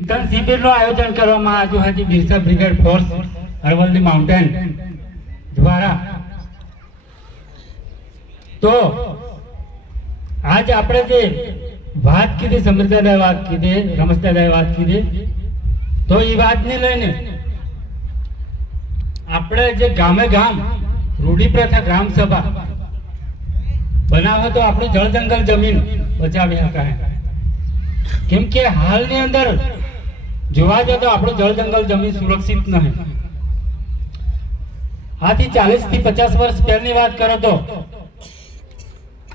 ચિંતન શિબિરનું આયોજન કરવામાં આવ્યું હતું Birsa brigade force Aravalli mountain દ્વારા। તો આજ આપણે જે વાત કીધી, સમૃદ્ધદાય વાત કીધી, રમતદાય વાત કીધી, તો એ વાતને લઈને આપણે જે ગામે ગામ રૂઢિપ્રથા ગ્રામ સભા બનાવો તો આપણું જળ જંગલ જમીન બચાવી શકાય। કેમ કે હાલની અંદર જોવા જાય તો આપણું જળ જંગલ જમીન સુરક્ષિત નહીં। આથી 40 થી 50 વર્ષ પહેલાની વાત કરો તો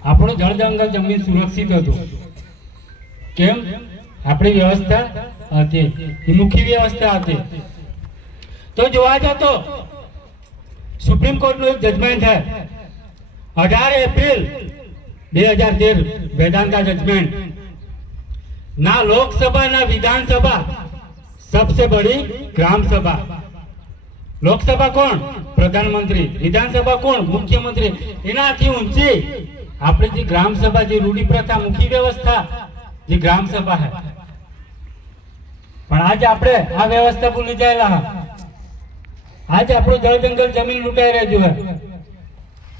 આપણું જળ જંગલ જમીન સુરક્ષિત હતું। કેમ? આપણી વ્યવસ્થા હતી, મુખ્ય વ્યવસ્થા હતી। તો જોવા જાય તો સુપ્રીમ કોર્ટનું એક જજમેન્ટ है 18 એપ્રિલ 2013 वेदांता जजमेंट ना लोकसभा ना विधानसभा सबसे बड़ी ग्राम सभा। लोकसभा कौन? प्रधानमंत्री। विधानसभा कौन? मुख्यमंत्री। एनाथी ऊंची आपणी जी ग्राम सभा, जी रूढ़ी प्रथा, मुख्य व्यवस्था जी ग्राम सभा है, पण आज आपणे आ व्यवस्था भूली जायेला। आज આપણું જળ જંગલ જમીન લૂંટાઈ રહ્યું છે।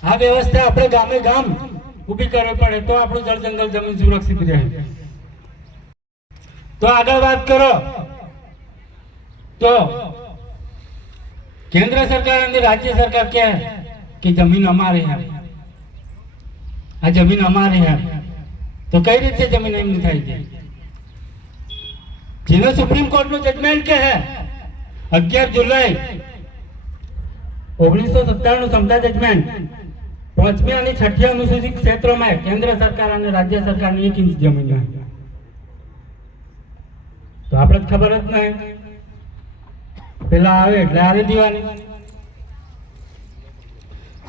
આ વ્યવસ્થા આપણે ગામે ગામ ઊભી કરવી પડે તો આપણું જળ જંગલ જમીન સુરક્ષિત રહે। તો આગળ વાત કરો તો केंद्र सरकार અને राज्य सरकार કહે કે જમીન અમારી છે, આ જમીન અમારી છે। તો કઈ રીતે જમીન એમની થાય છે? જેનો સુપ્રીમ કોર્ટ નું જજમેન્ટ કહે 11 जुलाई 1997 समता जजमेंट 5મી અને 6ઠી अनुसूचित क्षेत्रों में केंद्र सरकार और राज्य सरकार ने 1 इंच जमीन है। तो આપણે ખબર જ નહીં, પેલા આવે એટલે આરે દીવાની।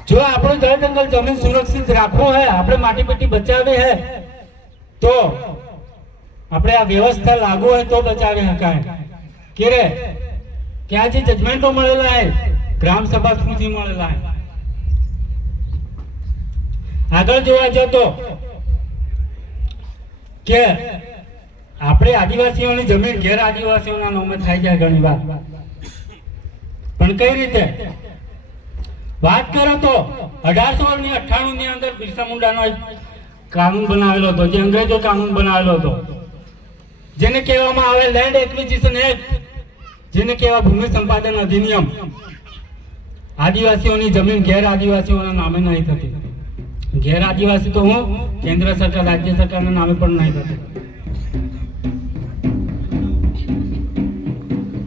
જો આપણું જળ જંગલ જમીન સુરક્ષિત રાખવો है, આપણે માટી પેટી બચાવવી है, તો આપણે આ વ્યવસ્થા લાગુ હોય તો બચાવી શકાય। કે રે કે આ જે જજમેન્ટો મળેલા है ग्राम सभा थ्रू મળેલા है। આગળ જોવા જાવ તો કે આપણે આદિવાસીઓની જમીન ગેર આદિવાસીઓના નામે થઈ જાય ઘણી વાર, પણ કઈ રીતે વાત કરો તો 1898 ની અંદર બિરસા મુંડાનો એક કાનૂન બનાવેલો હતો, જે અંગ્રેજો કાનૂન બનાવેલો હતો, જેને કહેવામાં આવે લેન્ડ એક્વિઝિશન એક્ટ, જેને કહેવા ભૂમિ સંપાદન અધિનિયમ। आदिवासियों जमीन गैर आदिवासियों नामे नहीं थी। गैर आदिवासी तो हूँ केंद्र सरकार राज्य सरकार नामे पर नहीं थी।